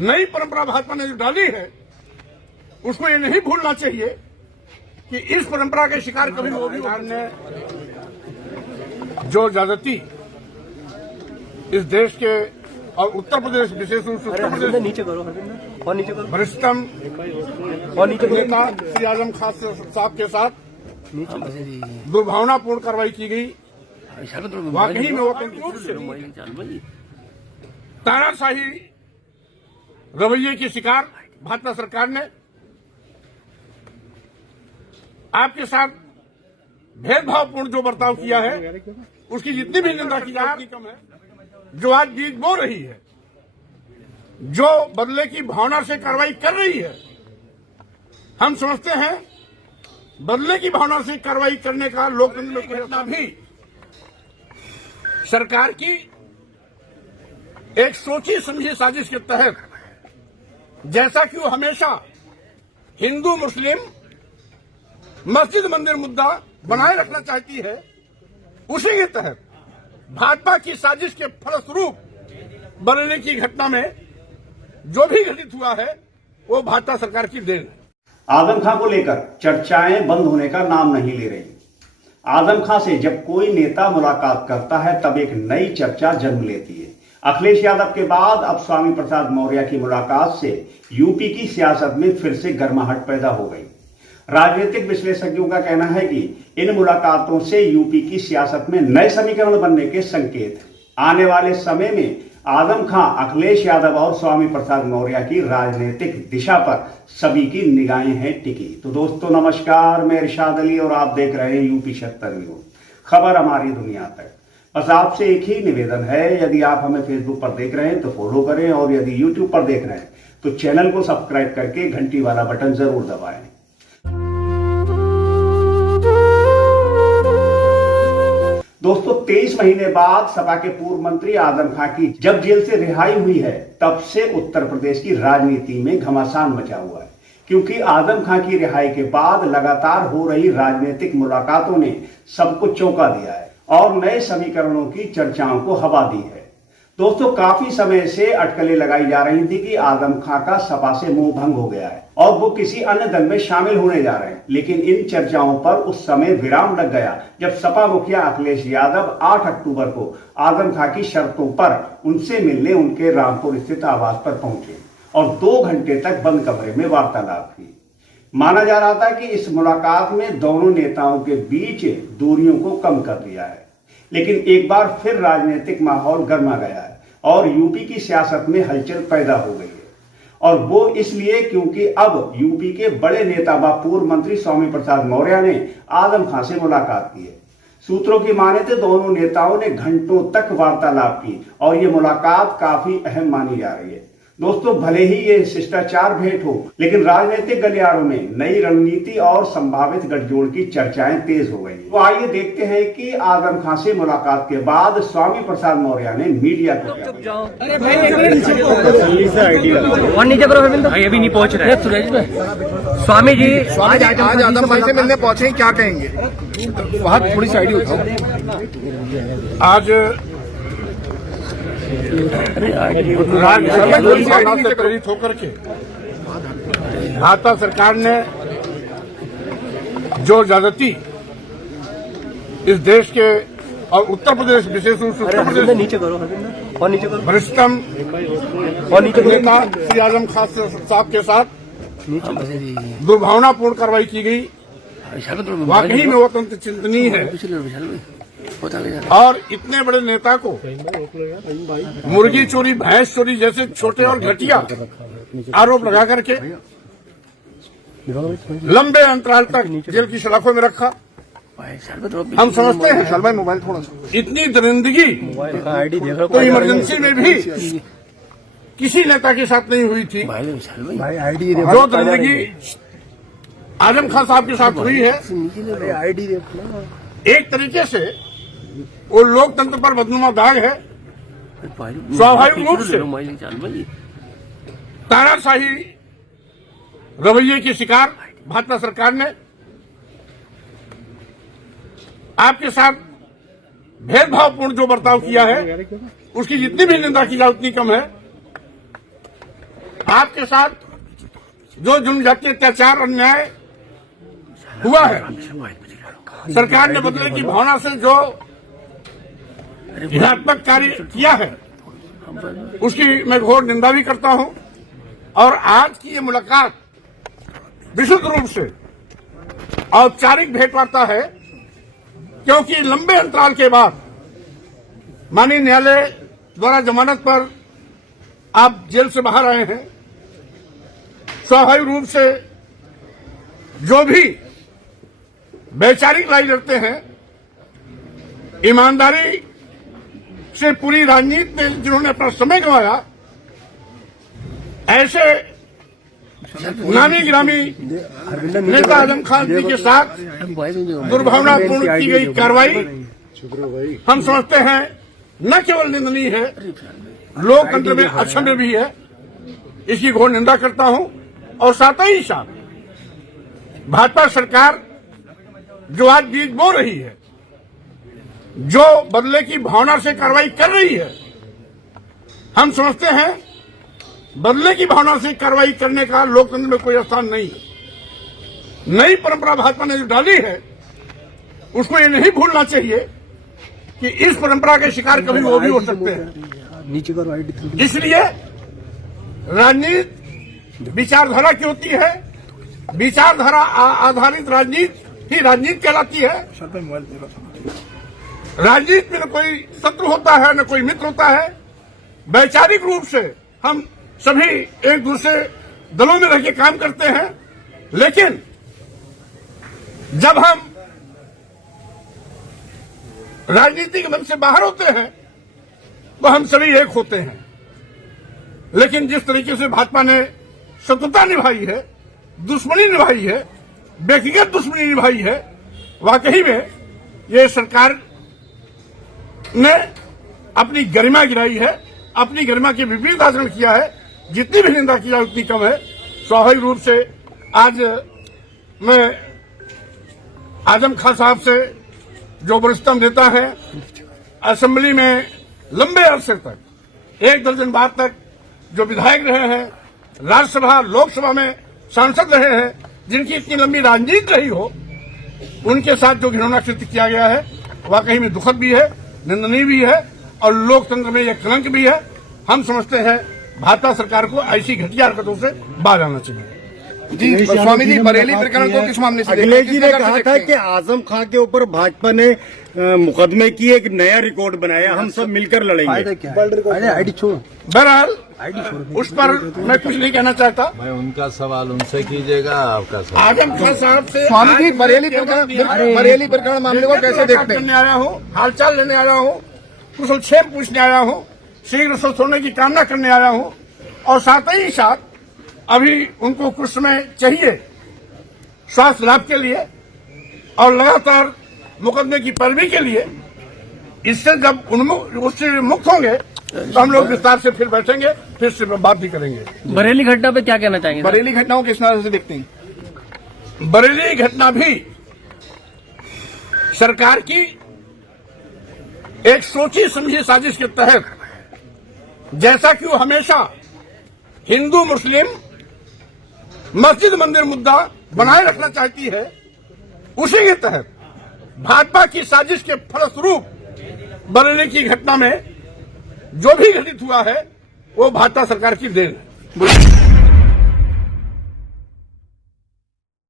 नई परंपरा भाजपा ने जो डाली है उसको ये नहीं भूलना चाहिए कि इस परंपरा के शिकार कभी मोदी सरकार ने जो ज्यादती इस देश के और उत्तर प्रदेश विशेष रूप से उत्तर प्रदेश नीचे करो और नीचे करो वरिष्ठतम और नीचे नेता श्री आजम खान साहब के साथ दुर्भावनापूर्ण कार्रवाई की गई। वाकई में वो रूप से तानाशाही रवैये की शिकार भाजपा सरकार ने आपके साथ भेदभावपूर्ण जो बर्ताव किया है उसकी जितनी भी निंदा की जाए उतनी कम है। जो आज जीत बो रही है, जो बदले की भावना से कार्रवाई कर रही है, हम समझते हैं बदले की भावना से कार्रवाई करने का लोकतंत्र में प्रयत्न भी सरकार की एक सोची समझी साजिश के तहत, जैसा कि वो हमेशा हिंदू मुस्लिम मस्जिद मंदिर मुद्दा बनाए रखना चाहती है, उसी के तहत भाजपा की साजिश के फलस्वरूप बरेली की घटना में जो भी घटित हुआ है वो भाजपा सरकार की देन है। आजम खां को लेकर चर्चाएं बंद होने का नाम नहीं ले रही। आजम खां से जब कोई नेता मुलाकात करता है तब एक नई चर्चा जन्म लेती है। अखिलेश यादव के बाद अब स्वामी प्रसाद मौर्य की मुलाकात से यूपी की सियासत में फिर से गर्माहट पैदा हो गई। राजनीतिक विश्लेषकों का कहना है कि इन मुलाकातों से यूपी की सियासत में नए समीकरण बनने के संकेत हैं। आने वाले समय में आजम खां, अखिलेश यादव और स्वामी प्रसाद मौर्य की राजनीतिक दिशा पर सभी की निगाहें हैं टिकी। तो दोस्तों नमस्कार, मैं इरशाद अली और आप देख रहे हैं यूपी 76 न्यूज, खबर हमारी दुनिया तक। बस आपसे एक ही निवेदन है, यदि आप हमें फेसबुक पर देख रहे हैं तो फॉलो करें और यदि यूट्यूब पर देख रहे हैं तो चैनल को सब्सक्राइब करके घंटी वाला बटन जरूर दबाएं। दोस्तों 23 महीने बाद सपा के पूर्व मंत्री आजम खां की जब जेल से रिहाई हुई है तब से उत्तर प्रदेश की राजनीति में घमासान मचा हुआ है, क्योंकि आजम खां की रिहाई के बाद लगातार हो रही राजनीतिक मुलाकातों ने सबको चौंका दिया है और नए समीकरणों की चर्चाओं को हवा दी है। दोस्तों काफी समय से अटकलें लगाई जा रही थी कि आजम खां का सपा से मोह भंग हो गया है और वो किसी अन्य दल में शामिल होने जा रहे हैं, लेकिन इन चर्चाओं पर उस समय विराम लग गया जब सपा मुखिया अखिलेश यादव 8 अक्टूबर को आजम खां की शर्तों पर उनसे मिलने उनके रामपुर स्थित आवास पर पहुंचे और 2 घंटे तक बंद कमरे में वार्तालाप की। माना जा रहा था कि इस मुलाकात में दोनों नेताओं के बीच दूरियों को कम कर दिया है, लेकिन एक बार फिर राजनीतिक माहौल गर्मा गया है और यूपी की सियासत में हलचल पैदा हो गई है। और वो इसलिए क्योंकि अब यूपी के बड़े नेता व पूर्व मंत्री स्वामी प्रसाद मौर्य ने आजम खां से मुलाकात की है। सूत्रों की माने तो दोनों नेताओं ने घंटों तक वार्तालाप की और ये मुलाकात काफी अहम मानी जा रही है। दोस्तों भले ही ये शिष्टाचार भेंट हो, लेकिन राजनीतिक गलियारों में नई रणनीति और संभावित गठजोड़ की चर्चाएं तेज हो गई। तो आइए देखते हैं कि आजम खां से मुलाकात के बाद स्वामी प्रसाद मौर्य ने मीडिया को क्या नीचे करो भाई, अभी नहीं पहुंच रहे स्वामी जी। आज आजम भाई से मिलने पहुंचे, क्या कहेंगे? वहां थोड़ी साइड उठाओ। आज से प्रेरित होकर के भाजपा सरकार ने जो ज्यादती इस देश के और उत्तर प्रदेश विशेष रूप से उत्तर प्रदेश नीचे करो और नीचे करो वरिष्ठतम और नीचे नेता श्री आजम खान साहब के साथ दुर्भावनापूर्ण कार्रवाई की गई। वाकई में वो तंत्र चिंतनीय है और इतने बड़े नेता को मुर्गी चोरी, भैंस चोरी जैसे छोटे और घटिया आरोप लगा करके लंबे अंतराल तक जेल की सलाखों में रखा। हम समझते हैं मोबाइल थोड़ा सा इतनी दरिंदगी तो इमरजेंसी में भी किसी नेता के साथ नहीं हुई थी। जो दरिंदगी आजम खान साहब के साथ हुई है, एक तरीके से वो लोकतंत्र पर बदनुमा दाग है। स्वाभाविक रूप से तानाशाही रवैये की शिकार भाजपा सरकार ने आपके साथ भेदभावपूर्ण जो बर्ताव किया है उसकी जितनी भी निंदा की जाए उतनी कम है। आपके साथ जो जुल्म जाति अत्याचार अन्याय हुआ है, सरकार ने बदले की भावना से जो हिंसात्मक कार्य किया है, उसकी मैं घोर निंदा भी करता हूं। और आज की ये मुलाकात विशुद्ध रूप से औपचारिक भेंटवार्ता है, क्योंकि लंबे अंतराल के बाद माननीय न्यायालय द्वारा जमानत पर आप जेल से बाहर आए हैं। स्वाभाविक रूप से जो भी वैचारिक लड़ाई लड़ते हैं, ईमानदारी से पूरी राजनीति में जिन्होंने अपना समय गंवाया, ऐसे नामी गिरामी नेता आजम खान जी के साथ दुर्भावनापूर्ण की गई कार्रवाई हम समझते हैं न केवल निंदनीय है, लोकतंत्र में अक्षम्य भी है। इसकी घोर निंदा करता हूं। और साथ ही साथ भाजपा सरकार जो आज बीज बो रही है, जो बदले की भावना से कार्रवाई कर रही है, हम समझते हैं बदले की भावना से कार्रवाई करने का लोकतंत्र में कोई स्थान नहीं है। नई परंपरा भाजपा ने जो डाली है, उसको ये नहीं भूलना चाहिए कि इस परंपरा के शिकार कभी वो भी हो सकते हैं। इसलिए राजनीति विचारधारा की होती है, विचारधारा आधारित राजनीति ही राजनीति कहलाती है। राजनीति में न कोई शत्रु होता है, न कोई मित्र होता है। वैचारिक रूप से हम सभी एक दूसरे दलों में रह के काम करते हैं, लेकिन जब हम राजनीति के मन से बाहर होते हैं तो हम सभी एक होते हैं। लेकिन जिस तरीके से भाजपा ने शत्रुता निभाई है, दुश्मनी निभाई है, व्यक्तिगत दुश्मनी निभाई है, वाकई में ये सरकार ने अपनी गरिमा गिराई है, अपनी गरिमा के विपरीत आचरण किया है। जितनी भी निंदा की जाए उतनी कम है। स्वाभाविक रूप से आज मैं आजम खान साहब से जो वरिष्ठतम नेता है, असेंबली में लंबे अरसे तक 1 दर्जन बार तक जो विधायक रहे हैं, राज्यसभा लोकसभा में सांसद रहे हैं, जिनकी इतनी लंबी राजनीति रही हो, उनके साथ जो घिनौना कृत्य किया गया है, वाकई में दुखद भी है, निंदनीय भी है और लोकतंत्र में यह कलंक भी है। हम समझते हैं भाजपा सरकार को ऐसी घटिया हरकतों से बाहर आना चाहिए। जी स्वामी जी, बरेली प्रकरण को किस मामले से अखिलेश जी ने कहा था कि आजम खान के ऊपर भाजपा ने मुकदमे की एक नया रिकॉर्ड बनाया, हम सब मिलकर लड़ेंगे। बहरहाल उस पर मैं कुछ नहीं कहना चाहता। मैं उनका सवाल उनसे कीजिएगा, आपका सवाल आजम खान साहब से स्वामी जी, बरेली प्रकरण मामले को कैसे देखते हैं? करने आया हूँ, हालचाल लेने आया हूँ, कुशलक्षेम पूछने आया हूँ, शीघ्र स्वस्थ होने की कामना करने आया हूँ। और साथ ही साथ अभी उनको कुछ समय चाहिए स्वास्थ्य लाभ के लिए और लगातार मुकदमे की पैरवी के लिए। इससे जब उससे मुक्त होंगे तो हम लोग विस्तार से फिर बैठेंगे, फिर से बात भी करेंगे। बरेली घटना पे क्या कहना चाहेंगे? बरेली घटनाओं को किस नजर से देखते हैं? बरेली घटना भी सरकार की एक सोची समझी साजिश के तहत, जैसा कि वो हमेशा हिंदू मुस्लिम मस्जिद मंदिर मुद्दा बनाए रखना चाहती है, उसी के तहत भाजपा की साजिश के फलस्वरूप बरेली की घटना में जो भी घटित हुआ है वो भाजपा सरकार की देन है।